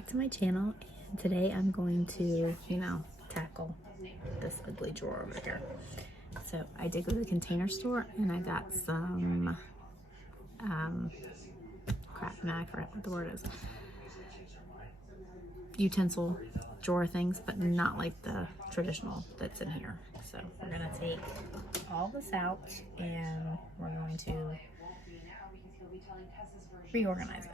back to my channel, and today I'm going to, tackle this ugly drawer over here. So I did go to the Container Store and I got some, crap, now I forgot what the word is. Utensil drawer things, but not like the traditional that's in here. So we're gonna take all this out and we're going to reorganize it.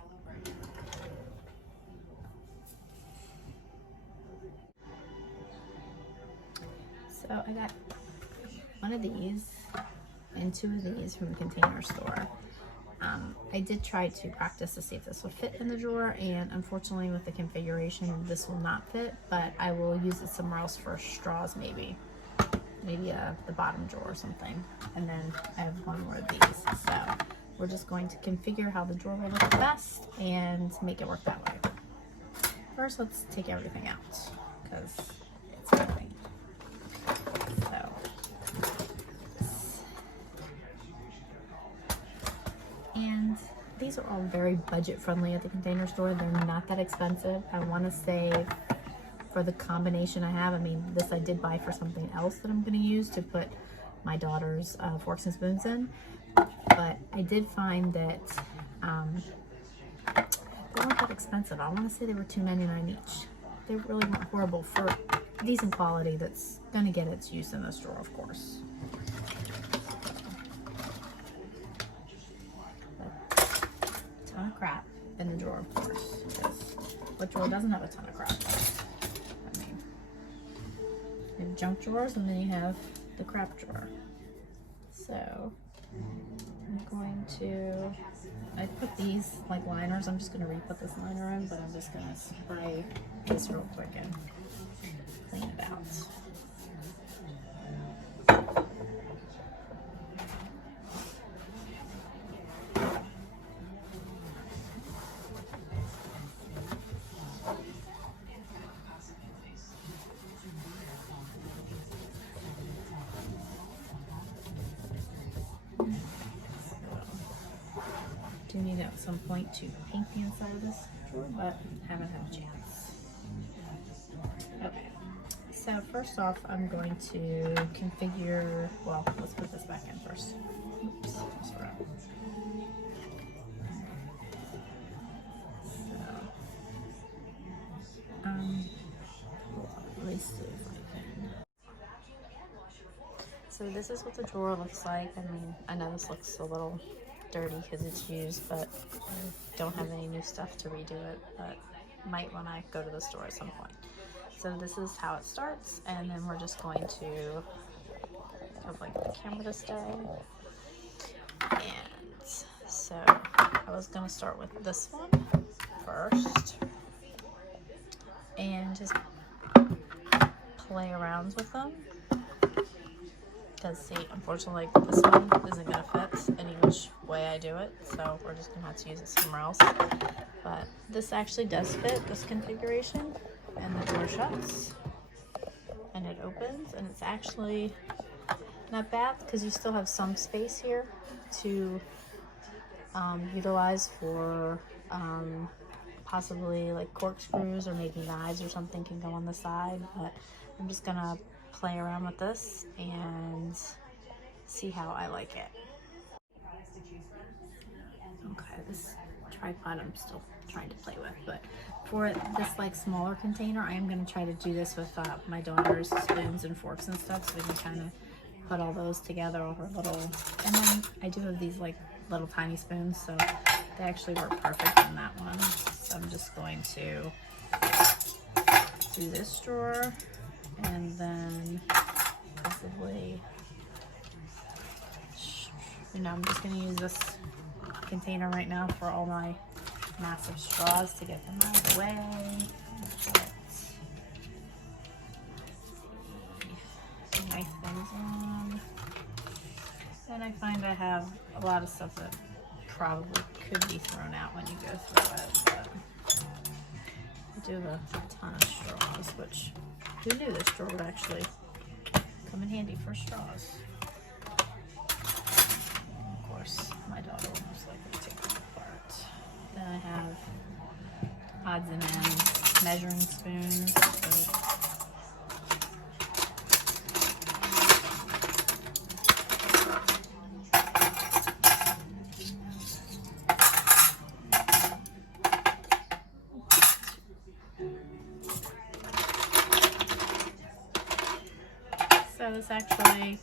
So I got one of these and two of these from the Container Store. I did try to practice to see if this would fit in the drawer, and unfortunately with the configuration this will not fit, but I will use it somewhere else for straws, maybe the bottom drawer or something. And then I have one more of these, so we're just going to configure how the drawer will look best and make it work that way. First, let's take everything out because it's everything. So and these are all very budget friendly at the Container Store. They're not that expensive. I want to say for the combination I have, I mean, this I did buy for something else that I'm going to use to put my daughter's forks and spoons in, but I did find that they weren't that expensive. I want to say they were $2.99 each. They really weren't horrible for decent quality that's going to get its use in this drawer, of course. Ton of crap in the drawer, of course, because what drawer doesn't have a ton of crap? I mean, you have junk drawers and then you have the crap drawer. So I'm going to, I put these like liners, I'm just going to re-put this liner in, but I'm just going to spray this real quick and clean it out. Do need at some point to paint the inside of this drawer, but haven't had a chance. Okay, so first off, I'm going to configure, well, let's put this back in first. Oops, just forgot. So, let me see if I can. So this is what the drawer looks like. I mean, I know this looks a little dirty because it's used, but I don't have any new stuff to redo it, but might when I go to the store at some point. So this is how it starts, and then we're just going to have like the camera to stay. And so I was going to start with this one first and just play around with them. Because see, unfortunately this one isn't going to fit any which way I do it, so we're just going to have to use it somewhere else. But this actually does fit, this configuration, and the door shuts and it opens, and it's actually not bad because you still have some space here to utilize for possibly like corkscrews or maybe knives or something can go on the side. But I'm just going to play around with this and see how I like it. Okay, this tripod I'm still trying to play with, but for this like smaller container, I am going to try to do this with my daughter's spoons and forks and stuff, so we can kind of put all those together, all her little, and then I do have these like little tiny spoons, so they actually work perfect in that one. So I'm just going to do this drawer, and then possibly, I'm just going to use this container right now for all my massive straws to get them out of the way. Some nice things on. And I find I have a lot of stuff that probably could be thrown out when you go through it, but I do have a ton of straws, which who knew this drawer would actually come in handy for straws. And of course, my daughter will most likely take them apart. Then I have odds and ends measuring spoons. So this actually,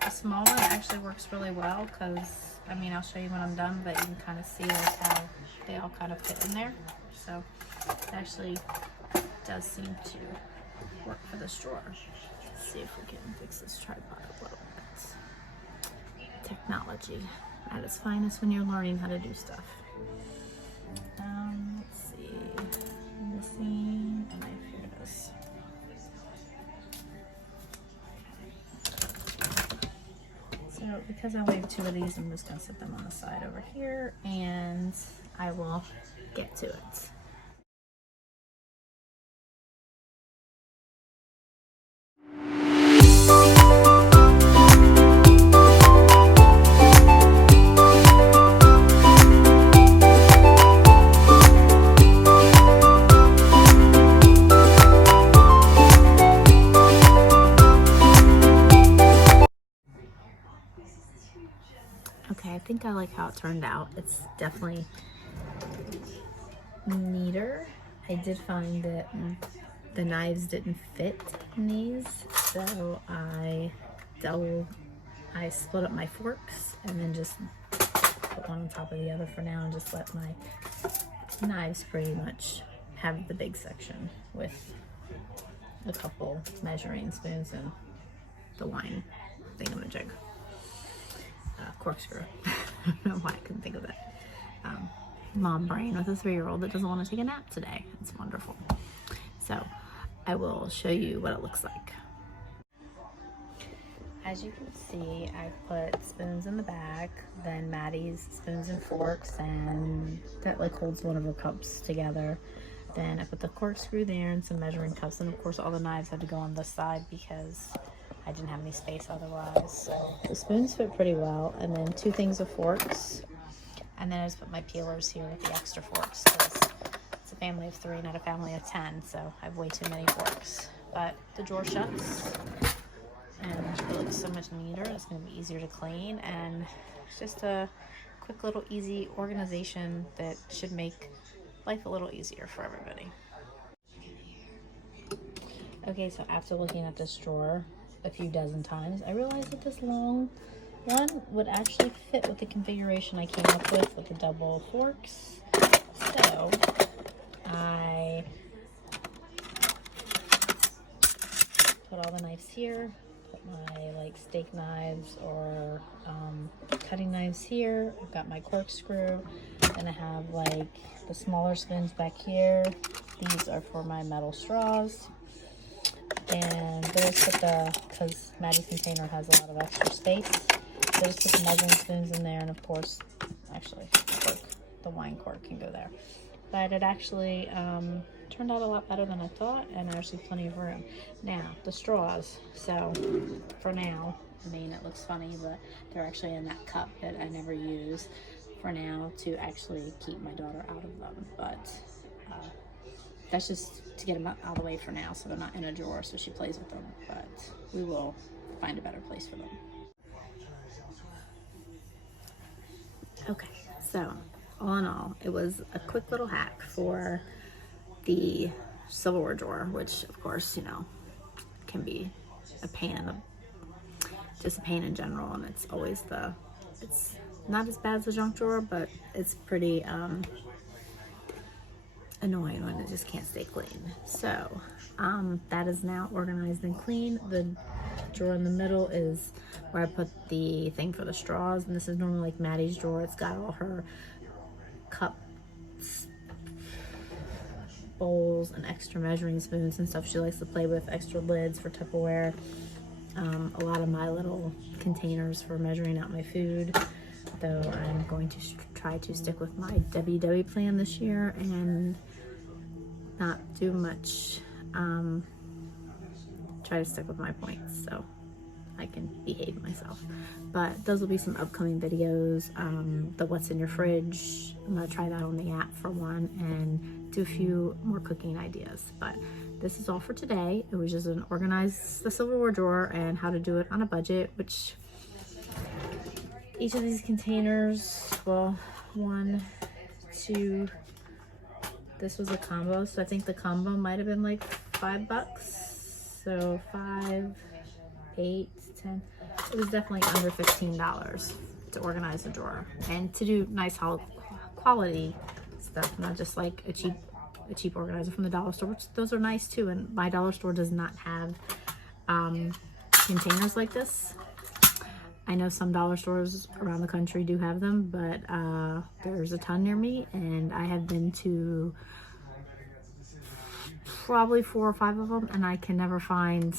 the small one actually works really well because, I mean, I'll show you when I'm done, but you can kind of see like how they all kind of fit in there. So it actually does seem to work for this drawer. Let's see if we can fix this tripod a little bit. Technology at its finest when you're learning how to do stuff. Let's see, missing a knife, here it is. So because I weighed 2 of these, I'm just gonna set them on the side over here and I will get to it. Okay, I think I like how it turned out. It's definitely neater. I did find that the knives didn't fit in these, so I split up my forks and then just put one on top of the other for now and just let my knives pretty much have the big section with a couple measuring spoons and the wine thingamajig. Corkscrew. I don't know why I couldn't think of that. Mom brain with a 3-year-old that doesn't want to take a nap today. It's wonderful. So I will show you what it looks like. As you can see, I put spoons in the back, then Maddie's spoons and forks, and that like holds one of her cups together. Then I put the corkscrew there and some measuring cups, and of course all the knives had to go on this side because I didn't have any space otherwise. The spoons fit pretty well, and then 2 things of forks, and then I just put my peelers here with the extra forks because it's a family of 3, not a family of 10, so I have way too many forks. But the drawer shuts, and it looks so much neater. It's going to be easier to clean, and it's just a quick little easy organization that should make life a little easier for everybody. Okay, so after looking at this drawer a few dozen times, I realized that this long one would actually fit with the configuration I came up with the double forks. So I put all the knives here, put my like steak knives or cutting knives here. I've got my corkscrew, and I have like the smaller spoons back here. These are for my metal straws. And then just put because Maddie's container has a lot of extra space, so just put the measuring spoons in there, and of course, actually, the wine cork can go there. But it actually turned out a lot better than I thought, and actually plenty of room. Now, the straws. So, for now, I mean, it looks funny, but they're actually in that cup that I never use for now to actually keep my daughter out of them. But that's just to get them out of the way for now, so they're not in a drawer so she plays with them, but we will find a better place for them. Okay, so all in all, it was a quick little hack for the silverware drawer, which of course, you know, can be a pain just a pain in general, and it's always it's not as bad as the junk drawer, but it's pretty annoying when it just can't stay clean. So that is now organized and clean. The drawer in the middle is where I put the thing for the straws, and this is normally like Maddie's drawer. It's got all her cups, bowls, and extra measuring spoons and stuff she likes to play with, extra lids for Tupperware, a lot of my little containers for measuring out my food, though I'm going to try to stick with my WW plan this year and not do much, try to stick with my points. So I can behave myself. But those will be some upcoming videos. The what's in your fridge, I'm gonna try that on the app for one, and do a few more cooking ideas. But this is all for today. It was just an organize the silverware drawer and how to do it on a budget, which each of these containers, well, 1, 2, this was a combo, so I think the combo might have been like $5. So 5, 8, 10. It was definitely under $15 to organize the drawer and to do nice quality stuff, not just like a cheap organizer from the dollar store, which those are nice too. And my dollar store does not have containers like this. I know some dollar stores around the country do have them, but there's a ton near me, and I have been to probably 4 or 5 of them, and I can never find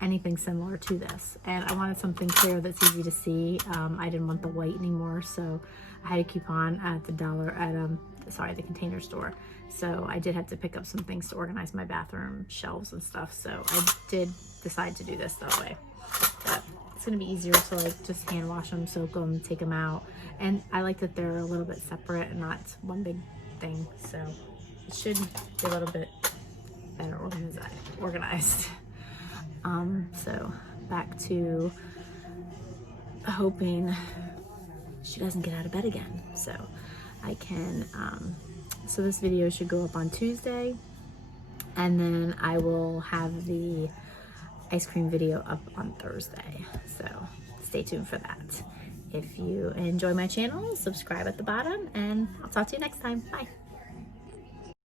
anything similar to this. And I wanted something clear that's easy to see. I didn't want the white anymore, so I had a coupon at the Container Store. So I did have to pick up some things to organize my bathroom shelves and stuff. So I did decide to do this that way. But it's gonna be easier to like just hand wash them, soak them, take them out. And I like that they're a little bit separate and not one big thing. So it should be a little bit better organized. So back to hoping she doesn't get out of bed again. So I can, so this video should go up on Tuesday, and then I will have the ice cream video up on Thursday. So stay tuned for that. If you enjoy my channel, subscribe at the bottom, and I'll talk to you next time. Bye.